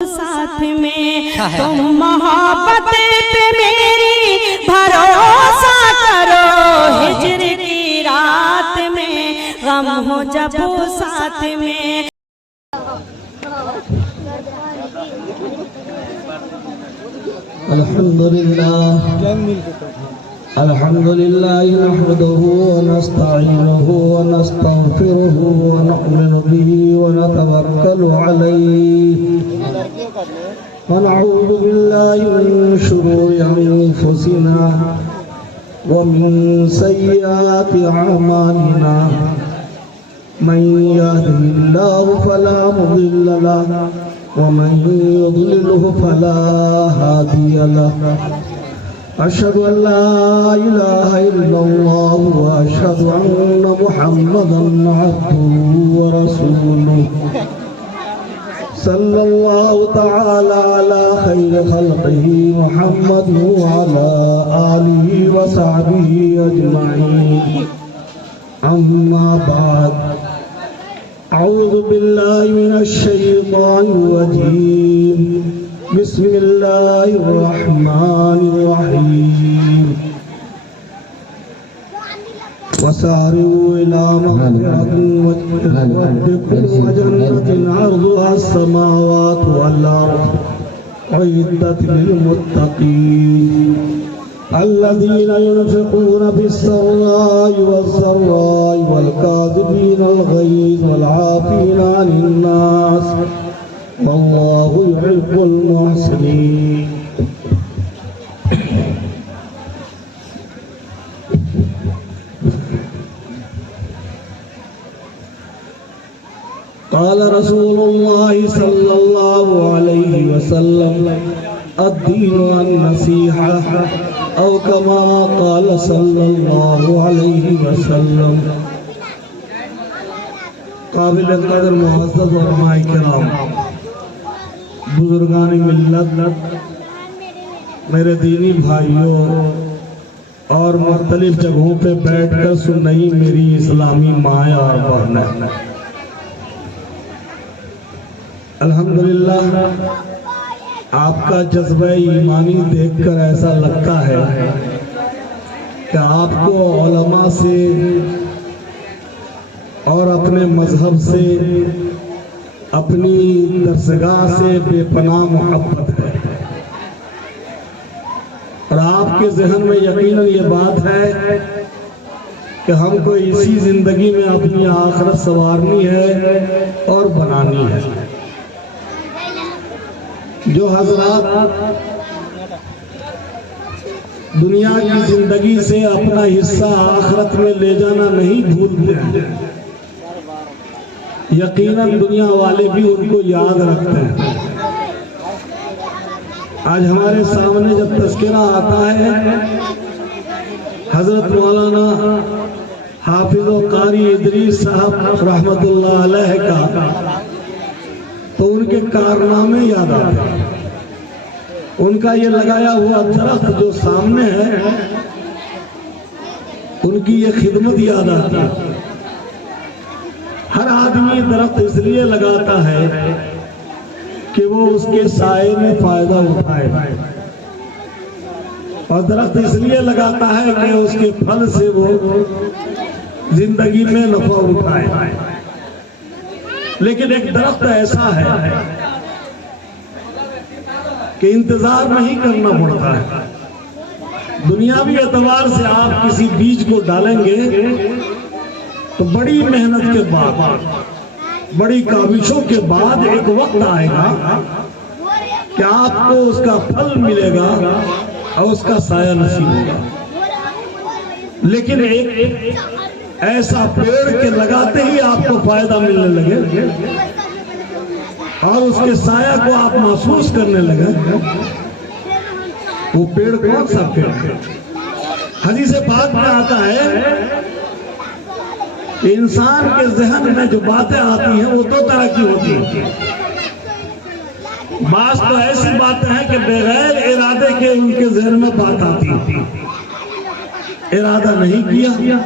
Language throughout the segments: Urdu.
ساتھ میں تم محبت پہ میری بھروسہ کرو، ہجر کی رات میں غم ہو جب ساتھ میں۔ الحمد لله نحمده ونستعينه ونستغفره ونؤمن به ونتوكل عليه ونعوذ بالله من شرور أنفسنا ومن سيئات أعمالنا، من يهده الله فلا مضل له ومن يضلله فلا هادي له، أشهد أن لا إله إلا الله وأشهد أن محمدا عبده ورسوله، صلى الله تعالى على خير خلقه محمد وعلى آله وصحبه أجمعين، أما بعد، أعوذ بالله من الشيطان الرجيم، بسم الله الرحمن الرحيم، وسارعوا إلى مغفرة ربكم وجنة عرضها السماوات والأرض أعدت للمتقين الذين ينفقون في السراء والضراء والكاظمين الغيظ والعافين عن الناس والله يحب المحسنين۔ قال رسول الله صلى الله عليه وسلم الدين النصيحة، أو كما قال صلى الله عليه وسلم۔ قابل قدر معزز علماء کرام، بزرگان ملت، میرے دینی بھائیوں اور مختلف جگہوں پہ بیٹھ کر سن رہی میری اسلامی مائیں اور بہنیں، الحمدللہ آپ کا جذبہ ایمانی دیکھ کر ایسا لگتا ہے کہ آپ کو علماء سے اور اپنے مذہب سے، اپنی درسگاہ سے بے پناہ محبت ہے، اور آپ کے ذہن میں یقیناً یہ بات ہے کہ ہم کو اسی زندگی میں اپنی آخرت سنوارنی ہے اور بنانی ہے۔ جو حضرات دنیا کی زندگی سے اپنا حصہ آخرت میں لے جانا نہیں بھولتے ہیں، یقیناً دنیا والے بھی ان کو یاد رکھتے ہیں۔ آج ہمارے سامنے جب تذکرہ آتا ہے حضرت مولانا حافظ و قاری ادریس صاحب رحمت اللہ علیہ کا، تو ان کے کارنامے یاد آتے ہیں، ان کا یہ لگایا ہوا درخت جو سامنے ہے ان کی یہ خدمت یاد آتی ہے۔ ہر آدمی درخت اس لیے لگاتا ہے کہ وہ اس کے سائے میں فائدہ اٹھائے، اور درخت اس لیے لگاتا ہے کہ اس کے پھل سے وہ زندگی میں نفع اٹھائے۔ لیکن ایک درخت ایسا ہے کہ انتظار نہیں کرنا پڑتا ہے۔ دنیاوی اعتبار سے آپ کسی بیج کو ڈالیں گے تو بڑی محنت کے بعد، بڑی کاوشوں کے بعد ایک وقت آئے گا کہ آپ کو اس کا پھل ملے گا اور اس کا سایہ نصیب ہوگا۔ لیکن ایک ایسا پیڑ کے لگاتے ہی آپ کو فائدہ ملنے لگے اور اس کے سایہ کو آپ محسوس کرنے لگے، وہ پیڑ کون سا پیڑ؟ حدیث پاک میں آتا ہے کہ انسان کے ذہن میں جو باتیں آتی ہیں وہ دو طرح کی ہوتی ہیں۔ بعض تو ایسی باتیں ہیں کہ بغیر ارادے کے ان کے ذہن میں بات آتی ہے، ارادہ نہیں کیا،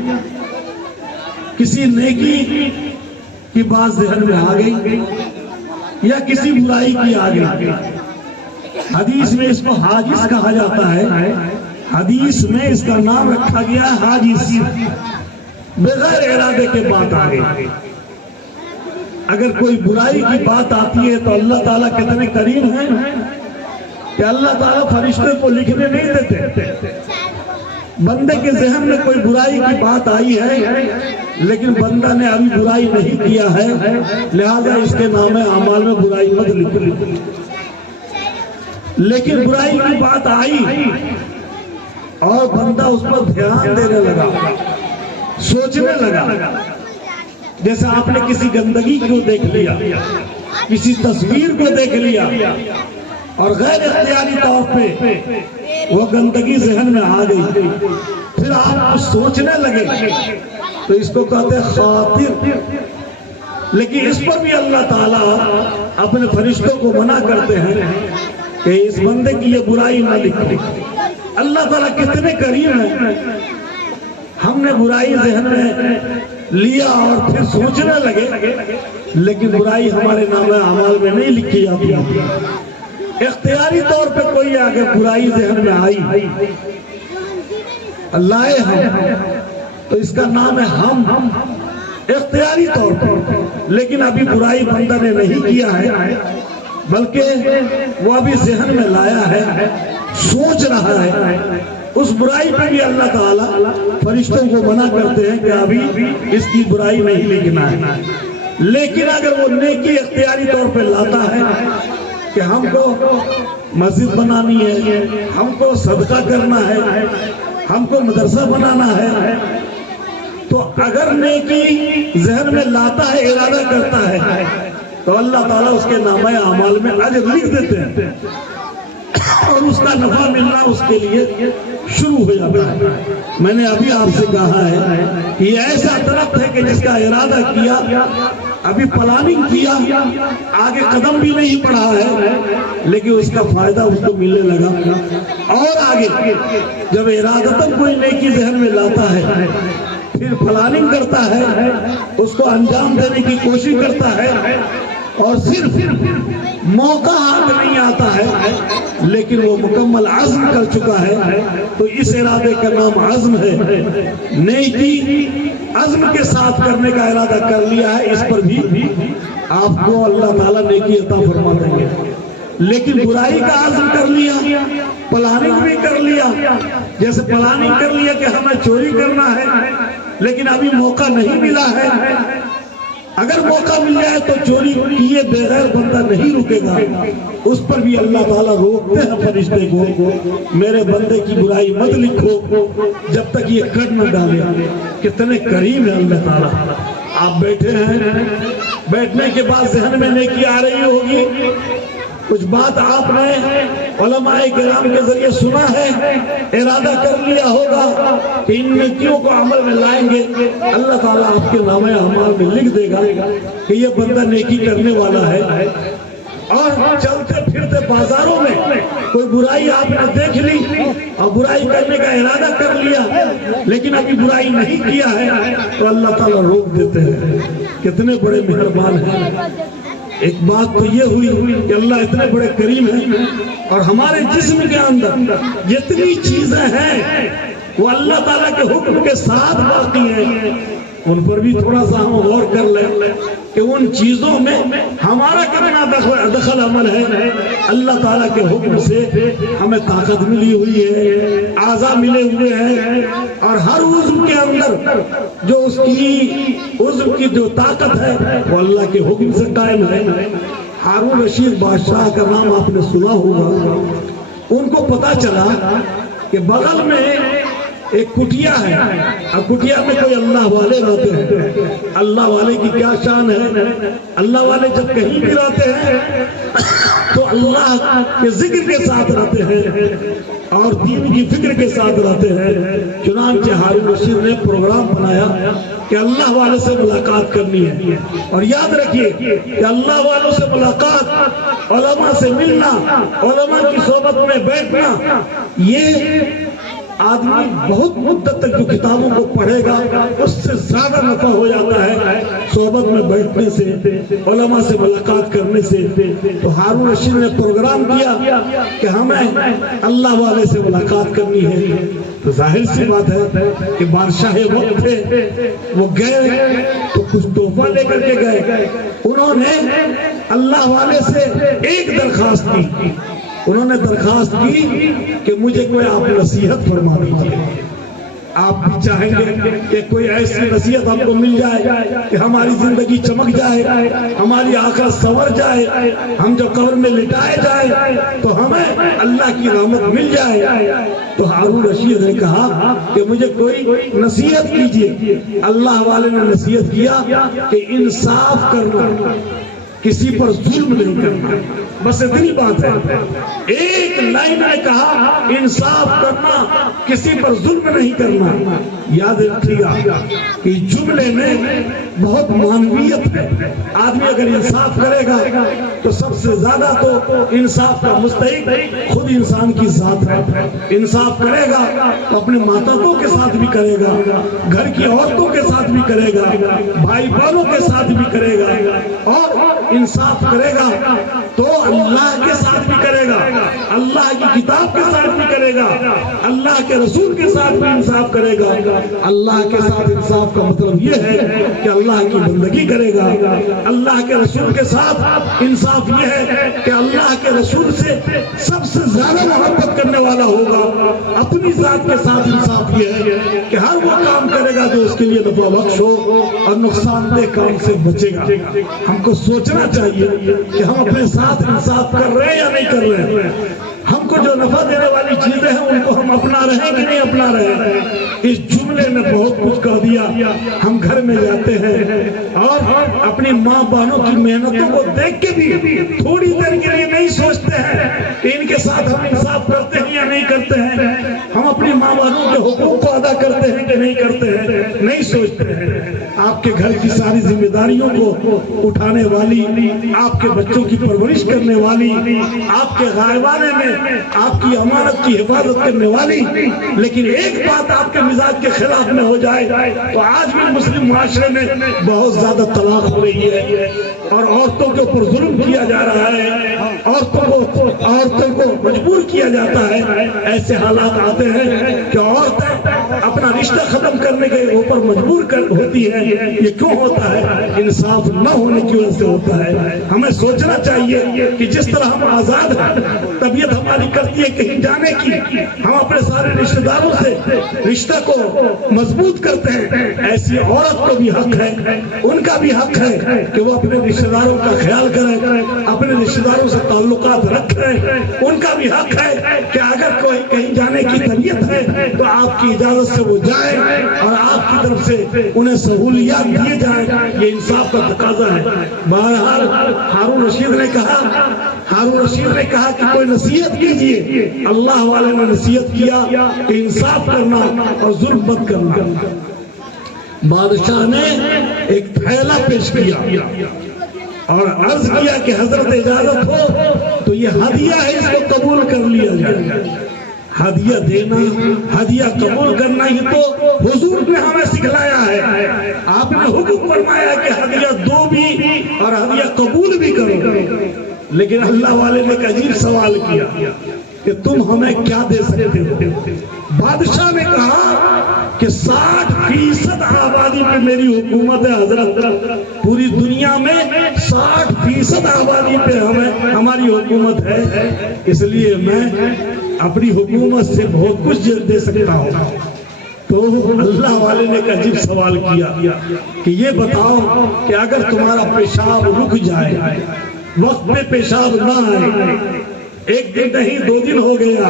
کسی نیکی کی بات ذہن میں آ گئی، یا کسی برائی کی آگے. حدیث میں اس کو حاجز کہا جاتا ہے. حدیث میں اس کا نام رکھا گیا ہے حاجز، بغیر ارادے کے بات آگے. اگر کوئی برائی کی بات آتی ہے تو اللہ تعالیٰ کتنے کریم ہیں کہ اللہ تعالیٰ فرشتے کو لکھنے نہیں دیتے. بندے کے ذہن میں کوئی برائی کی بات آئی ہے لیکن بندہ نے ابھی برائی نہیں کیا ہے، لہذا اس کے نام اعمال میں برائی مت لکھو. لیکن برائی کی بات آئی اور بندہ اس پر دھیان دینے لگا، سوچنے لگا. جیسے آپ نے کسی گندگی کو دیکھ لیا، کسی تصویر کو دیکھ لیا اور غیر اختیاری طور پہ وہ گندگی ذہن میں آ گئی، پھر آپ سوچنے لگے تو اس کو کہتے ہیں خاطر. لیکن اس پر بھی اللہ تعالیٰ اپنے فرشتوں کو منع کرتے ہیں کہ اس بندے کی یہ برائی نہ لکھو. اللہ تعالیٰ کتنے کریم ہیں. ہم نے برائی ذہن میں لیا اور پھر سوچنے لگے، لیکن برائی ہمارے نام اعمال میں نہیں لکھی جاتی. اختیاری طور پہ کوئی اگر برائی ذہن میں آئی لائے ہم تو اس کا نام ہے ہم، اختیاری طور پر. لیکن ابھی برائی بندہ نے نہیں کیا ہے بلکہ وہ ابھی ذہن میں لایا ہے، سوچ رہا ہے. اس برائی پہ بھی اللہ تعالیٰ فرشتوں کو منع کرتے ہیں کہ ابھی اس کی برائی نہیں لکھنا ہے. لیکن اگر وہ نیکی اختیاری طور پہ لاتا ہے کہ ہم کو مسجد بنانی ہے، ہم کو صدقہ کرنا ہے، ہم کو مدرسہ بنانا ہے، تو اگر نیکی ذہن میں لاتا ہے، ارادہ کرتا ہے تو اللہ تعالیٰ اس کے نامہ اعمال میں اجر لکھ دیتے ہیں اور اس کا نفع ملنا اس کے لیے شروع ہو جاتا ہے. میں نے ابھی آپ سے کہا ہے کہ یہ ایسا درخت ہے کہ جس کا ارادہ کیا، ابھی پلاننگ کیا، آگے قدم بھی نہیں پڑھا ہے لیکن اس کا فائدہ اس کو ملنے لگا. اور آگے جب ارادتاً کوئی نیکی ذہن میں لاتا ہے، پھر پلاننگ کرتا ہے، اس کو انجام دینے کی کوشش کرتا ہے اور صرف موقع ہاتھ نہیں آتا ہے لیکن وہ مکمل عزم کر چکا ہے تو اس ارادے کا نام عزم ہے. نیکی عزم کے ساتھ کرنے کا ارادہ کر لیا ہے، اس پر بھی آپ کو اللہ تعالیٰ نیکی عطا فرما دیں گے. لیکن برائی کا عزم کر لیا، پلاننگ بھی کر لیا، جیسے پلاننگ کر لیا کہ ہمیں چوری کرنا ہے لیکن ابھی موقع نہیں ملا ہے. اگر موقع مل جائے تو چوری کیے بغیر بندہ نہیں رکے گا. اس پر بھی اللہ تعالیٰ روکتے ہیں فرشتے کو، میرے بندے کی برائی مت لکھو جب تک یہ کر نہ ڈالے. کتنے کریم ہے اللہ تعالیٰ. آپ بیٹھے ہیں، بیٹھنے کے بعد ذہن میں نیکی آ رہی ہوگی، کچھ بات آپ نے علماء کرام کے ذریعے سنا ہے، ارادہ کر لیا ہوگا کہ ان نیکیوں کو عمل میں لائیں گے. اللہ تعالیٰ آپ کے نامہ اعمال میں لکھ دے گا کہ یہ بندہ نیکی کرنے والا ہے. اور چلتے پھرتے بازاروں میں کوئی برائی آپ نے دیکھ لی اور برائی کرنے کا ارادہ کر لیا لیکن ابھی برائی نہیں کیا ہے تو اللہ تعالیٰ روک دیتے ہیں. کتنے بڑے مہربان ہیں. ایک بات تو یہ ہوئی کہ اللہ اتنے بڑے کریم ہیں اور ہمارے جسم کے اندر جتنی چیزیں ہیں وہ اللہ تعالیٰ کے حکم کے ساتھ باقی ہیں. ان پر بھی تھوڑا سا ہم غور کر لیں کہ ان چیزوں میں ہمارا کتنا دخل عمل ہے. اللہ تعالیٰ کے حکم سے ہمیں طاقت ملی ہوئی ہے، اعضاء ملے ہوئے ہیں اور ہر عضو کے اندر جو اس کی عضو کی جو طاقت ہے وہ اللہ کے حکم سے قائم ہے. ہارون رشید بادشاہ کا نام آپ نے سنا ہوگا. ان کو پتا چلا کہ بغل میں ایک کٹیا ہے اور کٹیا میں کوئی اللہ والے رہتے ہیں. اللہ والے کی کیا شان ہے. اللہ والے جب کہیں بھی رہتے ہیں تو اللہ کے ذکر کے ساتھ رہتے ہیں اور دین کی فکر کے ساتھ رہتے ہیں. چنانچہ ہارون رشید نے پروگرام بنایا کہ اللہ والے سے ملاقات کرنی ہے. اور یاد رکھیے کہ اللہ والوں سے ملاقات، علماء سے ملنا، علماء کی صحبت میں بیٹھنا، یہ آدمی بہت مدت تک جو کتابوں کو پڑھے گا اس سے زیادہ نفع ہو جاتا ہے صحبت میں بیٹھنے سے، علماء سے ملاقات کرنے سے۔ تو ہارون رشید نے پروگرام کیا کہ ہمیں اللہ والے سے ملاقات کرنی ہے۔ تو ظاہر سی بات ہے کہ بادشاہ وقت تھے، وہ گئے تو کچھ تحفہ لے کر کے گئے۔ انہوں نے اللہ والے سے ایک درخواست کی، انہوں نے درخواست کی کہ مجھے کوئی آپ نصیحت فرما دیجیے۔ آپ بھی چاہیں گے کہ کوئی ایسی نصیحت ہم کو مل جائے کہ ہماری زندگی چمک جائے، ہماری آخرت سنور جائے، ہم جو قبر میں لٹائے جائے تو ہمیں اللہ کی رحمت مل جائے۔ تو ہارون رشید نے کہا کہ مجھے کوئی نصیحت کیجیے۔ اللہ والے نے نصیحت کیا کہ انصاف کرنا، کسی پر ظلم نہیں کرنا، بس اتنی بات ہے۔ ایک لائن میں کہا انصاف کرنا، کسی پر ظلم نہیں کرنا۔ یاد رکھیے گا کہ جملے میں بہت معنویت ہے۔ آدمی اگر انصاف کرے گا تو سب سے زیادہ تو انصاف کا مستحق خود انسان کی ذات ہے۔ انصاف کرے گا تو اپنے ماتحتوں کے ساتھ بھی کرے گا، گھر کی عورتوں کے ساتھ بھی کرے گا، بھائی بہنوں کے ساتھ بھی کرے گا، اور انصاف کرے گا تو اللہ کے ساتھ بھی کرے گا، اللہ کی کتاب کے ساتھ بھی کرے گا، اللہ کے رسول کے ساتھ بھی انصاف کرے گا۔ اللہ کے ساتھ انصاف کا مطلب یہ ہے کہ اللہ کی بندگی کرے گا۔ اللہ کے رسول کے ساتھ انصاف یہ ہے کہ اللہ کے رسول سے سب سے زیادہ محبت کرنے والا ہوگا۔ اپنی ذات کے ساتھ انصاف یہ ہے کہ ہر وہ کام کرے گا جو اس کے لیے نفع بخش ہو اور نقصان دہ کام سے بچے گا۔ ہم کو سوچنا چاہیے کہ ہم اپنے ساتھ انصاف کر رہے ہیں یا نہیں کر رہے ہیں۔ ہم کو جو نفع دینے والی چیزیں ہیں ان کو ہم اپنا رہے ہیں کہ نہیں اپنا رہے ہیں۔ اس جملے نے بہت کچھ کر دیا۔ ہم گھر میں جاتے ہیں اور اپنی ماں بہنوں کی محنتوں کو دیکھ کے بھی تھوڑی دیر کے لیے نہیں سوچتے ہیں کہ ان کے ساتھ ہم انصاف کرتے ہیں یا نہیں کرتے ہیں، ہم اپنی ماں بہنوں کے حقوق کو ادا کرتے ہیں کہ نہیں کرتے ہیں، نہیں سوچتے ہیں۔ آپ کے گھر کی ساری ذمہ داریوں کو اٹھانے والی، آپ کے بچوں کی پرورش کرنے والی، آپ کے غائبانے میں آپ کی امانت کی حفاظت کرنے والی، لیکن ایک بات آپ کے مزاج کے خلاف میں ہو جائے تو آج بھی مسلم معاشرے میں بہت زیادہ طلاق ہو رہی ہے اور عورتوں کے اوپر ظلم کیا جا رہا ہے، عورتوں کو مجبور کیا جاتا ہے۔ ایسے حالات آتے ہیں کہ عورتیں اپنا رشتہ ختم کرنے کے اوپر مجبور ہوتی ہیں۔ یہ کیوں ہوتا ہے؟ انصاف نہ ہونے کی وجہ سے ہوتا ہے۔ ہمیں سوچنا چاہیے کہ جس طرح ہم آزاد ہیں، طبیعت ہماری کرتی ہے کہیں جانے کی، ہم اپنے سارے رشتہ داروں سے رشتہ کو مضبوط کرتے ہیں، ایسی عورت کو بھی حق ہے، ان کا بھی حق ہے کہ وہ اپنے رشتہ داروں کا خیال کریں، اپنے رشتہ داروں سے تعلقات رکھیں۔ ان کا بھی حق ہے کہ اگر کوئی کہیں جانے کی طبیعت ہے تو آپ کی اجازت سے وہ جائیں اور آپ کی طرف سے انہیں سہولیات دیے جائیں۔ یہ انصاف کا تقاضا ہے۔ بہرحال ہارون رشید نے کہا کہ کوئی نصیحت کیجئے۔ اللہ والے نے نصیحت کیا کہ انصاف کرنا اور ظلم مت کرنا۔ بادشاہ نے ایک تھیلا پیش کیا اور عرض کیا کہ حضرت اجازت ہو تو یہ ہدیہ ہے، اس کو قبول کر لیا جائے۔ ہدیہ دینا، ہدیہ قبول کرنا ہی تو حضور نے ہمیں سکھلایا ہے۔ آپ نے حکم فرمایا کہ ہدیہ دو بھی اور ہدیہ قبول بھی کرو، لیکن اللہ والے نے ایک عجیب سوال کیا کہ تم ہمیں کیا دے سکتے ہو؟ بادشاہ نے کہا کہ 60% آبادی پہ میری حکومت ہے حضرت، پوری دنیا میں 60% آبادی پہ ہماری حکومت ہے، اس لیے میں اپنی حکومت سے بہت کچھ دے سکتا ہوں۔ تو اللہ والے نے ایک عجیب سوال کیا کہ یہ بتاؤ کہ اگر تمہارا پیشاب رک جائے، وقت میں پیشاب نہ آئے، ایک دن نہیں 2 دن ہو گیا،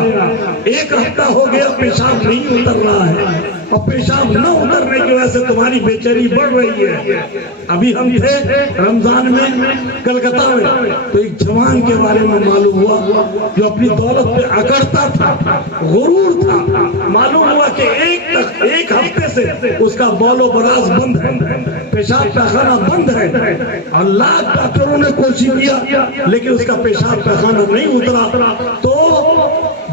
1 ہفتہ ہو گیا، پیشاب نہیں اتر رہا ہے، اور پیشاب نہ اترنے کی وجہ سے تمہاری بے چینی بڑھ رہی ہے۔ ابھی ہم تھے رمضان میں کلکتہ میں، تو ایک جوان کے بارے میں معلوم ہوا جو اپنی دولت پہ اکڑتا تھا، غرور تھا۔ معلوم ہوا کہ ایک ہفتے سے اس کا بول و براز بند ہے، پیشاب پیخانہ بند ہے، اور لاکھ ڈاکٹروں نے کوشش کیا لیکن اس کا پیشاب پیخانہ نہیں اترا۔ تو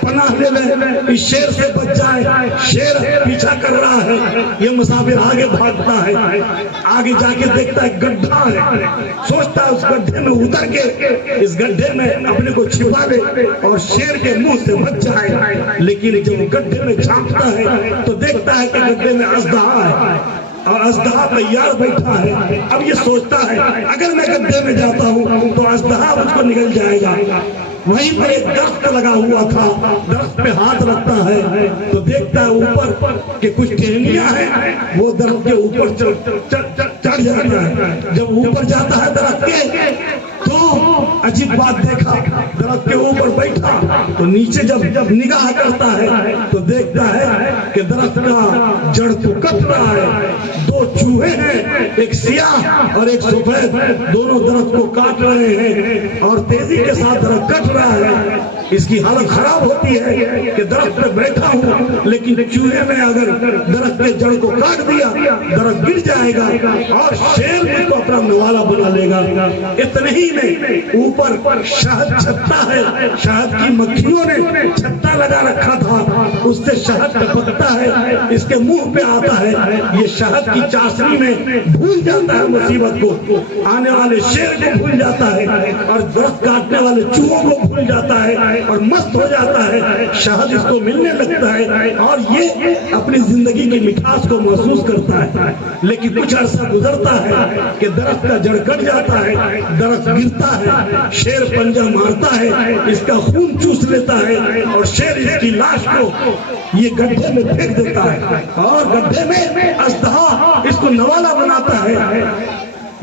پناہ لے لے، اس شیر سے بچ جائے، شیر پیچھا کر رہا ہے، یہ مسافر آگے بھاگتا ہے، آگے جا کے دیکھتا ہے گڈھا ہے، سوچتا ہے اس گڈھے میں اتر کے اس گڈھے میں اپنے کو چھپا لے اور شیر کے منہ سے بچ جائے، لیکن جب گڈھے میں جھانکتا ہے تو دیکھتا ہے کہ گڈھے میں اژدہا ہے اور اژدہا تیار بیٹھا ہے۔ اب یہ سوچتا ہے اگر میں گڈھے میں جاتا ہوں تو اژدہا مجھ کو نگل جائے گا۔ وہیں پر ایک درخت لگا ہوا تھا، درخت پہ ہاتھ رکھتا ہے تو دیکھتا ہے اوپر کہ کچھ ٹہنیاں ہیں، وہ درخت کے اوپر چڑھ جاتا ہے۔ جب اوپر جاتا ہے درخت کے تو عجیب بات دیکھا، درخت کے اوپر بیٹھا تو نیچے جب نگاہ کرتا ہے تو دیکھتا ہے کہ درخت کا جڑ تو کٹ رہا ہے، دو چوہے ہیں، ایک سیاہ اور ایک سفید، دونوں درخت کو کاٹ رہے ہیں اور تیزی کے ساتھ درخت کٹ رہا ہے۔ اس کی حالت خراب ہوتی ہے کہ درخت پہ بیٹھا ہوں لیکن چوہے نے اگر درخت کے جڑ کو کاٹ دیا درخت گر جائے گا اور شیر مجھ کو اپنا نوالا بنا لے گا۔ اتنے ہی میں اوپر شہد چھتا ہے، شہد کی مکھیوں نے چھتا لگا رکھا تھا، اس سے شہد ٹپکتا ہے، اس کے منہ پہ آتا ہے، یہ شہد کی چاشنی میں بھول جاتا ہے مصیبت کو، آنے والے شیر کو بھول جاتا ہے اور درخت کاٹنے والے چوہوں کو بھول جاتا ہے اور مست ہو جاتا ہے، شہد اس کو ملنے لگتا ہے اور یہ اپنی زندگی کی مٹھاس کو محسوس کرتا ہے۔ لیکن کچھ عرصہ گزرتا ہے کہ درخت کا جڑ کٹ جاتا ہے، درخت گرتا ہے، شیر پنجہ مارتا ہے، اس کا خون چوس لیتا ہے اور شیر اس کی لاش کو یہ گڈھے میں پھینک دیتا ہے اور گڈھے میں اژدہا اس کو نوالا بناتا ہے۔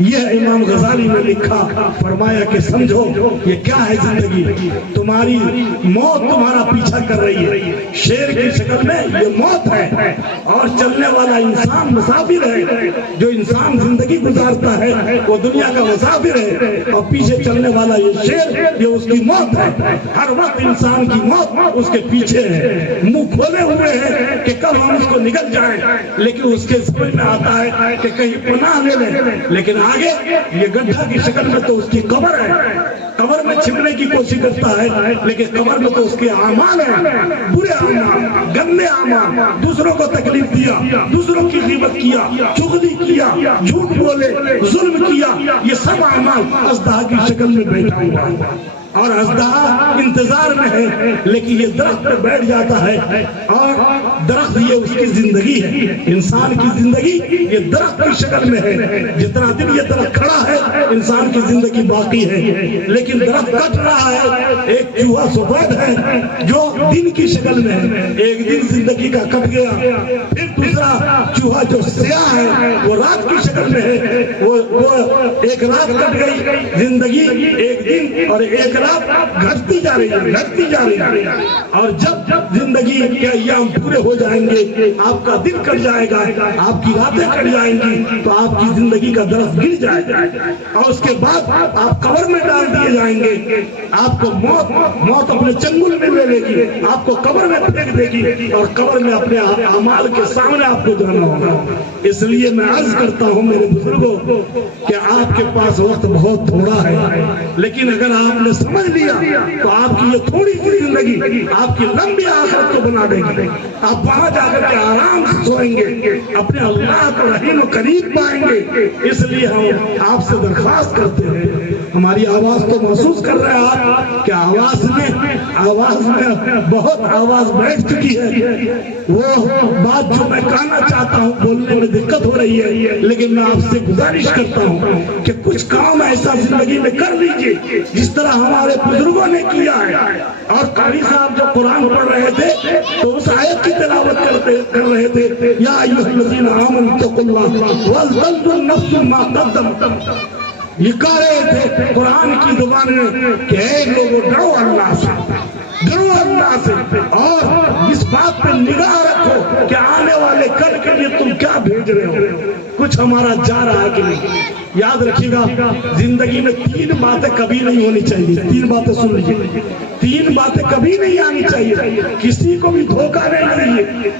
یہ امام غزالی نے لکھا، فرمایا کہ سمجھو یہ کیا ہے زندگی، تمہاری موت تمہارا پیچھا کر رہی ہے، شیر کی شکل میں یہ موت ہے اور چلنے والا انسان مسافر ہے، جو انسان زندگی گزارتا ہے وہ دنیا کا مسافر ہے اور پیچھے چلنے والا یہ شیر یہ اس کی موت ہے۔ ہر وقت انسان کی موت اس کے پیچھے ہے، منہ کھولے ہوئے ہیں کہ کب ہم اس کو نگل جائیں، لیکن اس کے سمجھ میں آتا ہے کہ کہیں پناہ لے لیں، لیکن آگے یہ گڈھا کی شکل میں تو اس کی قبر ہے، قبر میں چھپنے کی کوشش کرتا ہے لیکن قبر میں تو اس کے اعمال ہیں، برے اعمال، گندے اعمال، دوسروں کو تکلیف دیا، دوسروں کی غیبت کیا، چغلی کیا، جھوٹ بولے، ظلم کیا، یہ سب اعمال اژدہا کی شکل میں بیٹھا ہوا ہے اور اژدہا انتظار میں ہے، لیکن یہ درخت پہ بیٹھ جاتا ہے اور درخت یہ اس کی زندگی ہے، انسان کی زندگی یہ درخت کی شکل میں ہے، جتنا دن یہ درخت کھڑا ہے انسان کی زندگی باقی ہے، لیکن درخت کٹ رہا ہے۔ ایک چوہا سفید ہے جو دن کی شکل میں ہے، ایک دن زندگی کا کٹ گیا، پھر دوسرا چوہا جو سیاہ ہے وہ رات کی شکل میں ہے، وہ ایک رات کٹ گئی، زندگی ایک دن اور ایک گھٹتی جا رہی ہے، گھٹتی جا رہی ہے اور جب زندگی کے ایام پورے ہو جائیں گے، آپ کا دن کٹ جائے گا، آپ کی راتیں کٹ جائیں گی تو آپ کی زندگی کا درخت گر جائے گا اور اس کے بعد آپ قبر میں ڈال دیے جائیں گے، آپ کو موت اپنے چنگل میں لے لے گی، آپ کو قبر میں پھینک دے گی اور قبر میں اپنے اعمال کے سامنے آپ کو جانا ہوگا۔ اس لیے میں عرض کرتا ہوں میرے بزرگوں کہ آپ کے پاس وقت بہت تھوڑا ہے، لیکن اگر آپ نے سمجھ لیا تو آپ کی یہ تھوڑی سی زندگی آپ کی لمبی آخرت کو بنا دے گی، آپ وہاں جا کر کے آرام سے سوئیں گے، اپنے اللہ کو رحیم و کریم پائیں گے۔ اس لیے ہم آپ سے درخواست کرتے ہیں، ہماری آواز تو محسوس کر رہے ہیں آپ کہ آواز میں بہت آواز بیٹھ چکی ہے، وہ بات جو میں کہنا چاہتا ہوں بولنے میں دقت ہو رہی ہے، لیکن میں آپ سے گزارش کرتا ہوں کہ کچھ کام ایسا زندگی میں کر لیجئے جس طرح ہمارے بزرگوں نے کیا ہے۔ اور قاری صاحب جو قرآن پڑھ رہے تھے تو اس آیت کی تلاوت کر رہے تھے، یا ایھا الذین آمنوا اتقوا اللہ ولتنظر نفس ما قدمت، یہ کہہ رہے تھے قرآن کی زبان میں کہ اے لوگوں ڈرو اللہ سے، ڈرو اللہ سے اور اس بات پہ نگاہ رکھو کہ آنے والے کل کے لیے تم کیا بھیج رہے ہو، کچھ ہمارا جا رہا ہے کہ نہیں۔ یاد رکھیے گا زندگی میں تین باتیں کبھی نہیں ہونی چاہیے، تین باتیں سن لیجیے، تین باتیں کبھی نہیں آنی چاہیے، کسی کو بھی دھوکہ نہیں دیجیے،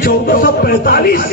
1445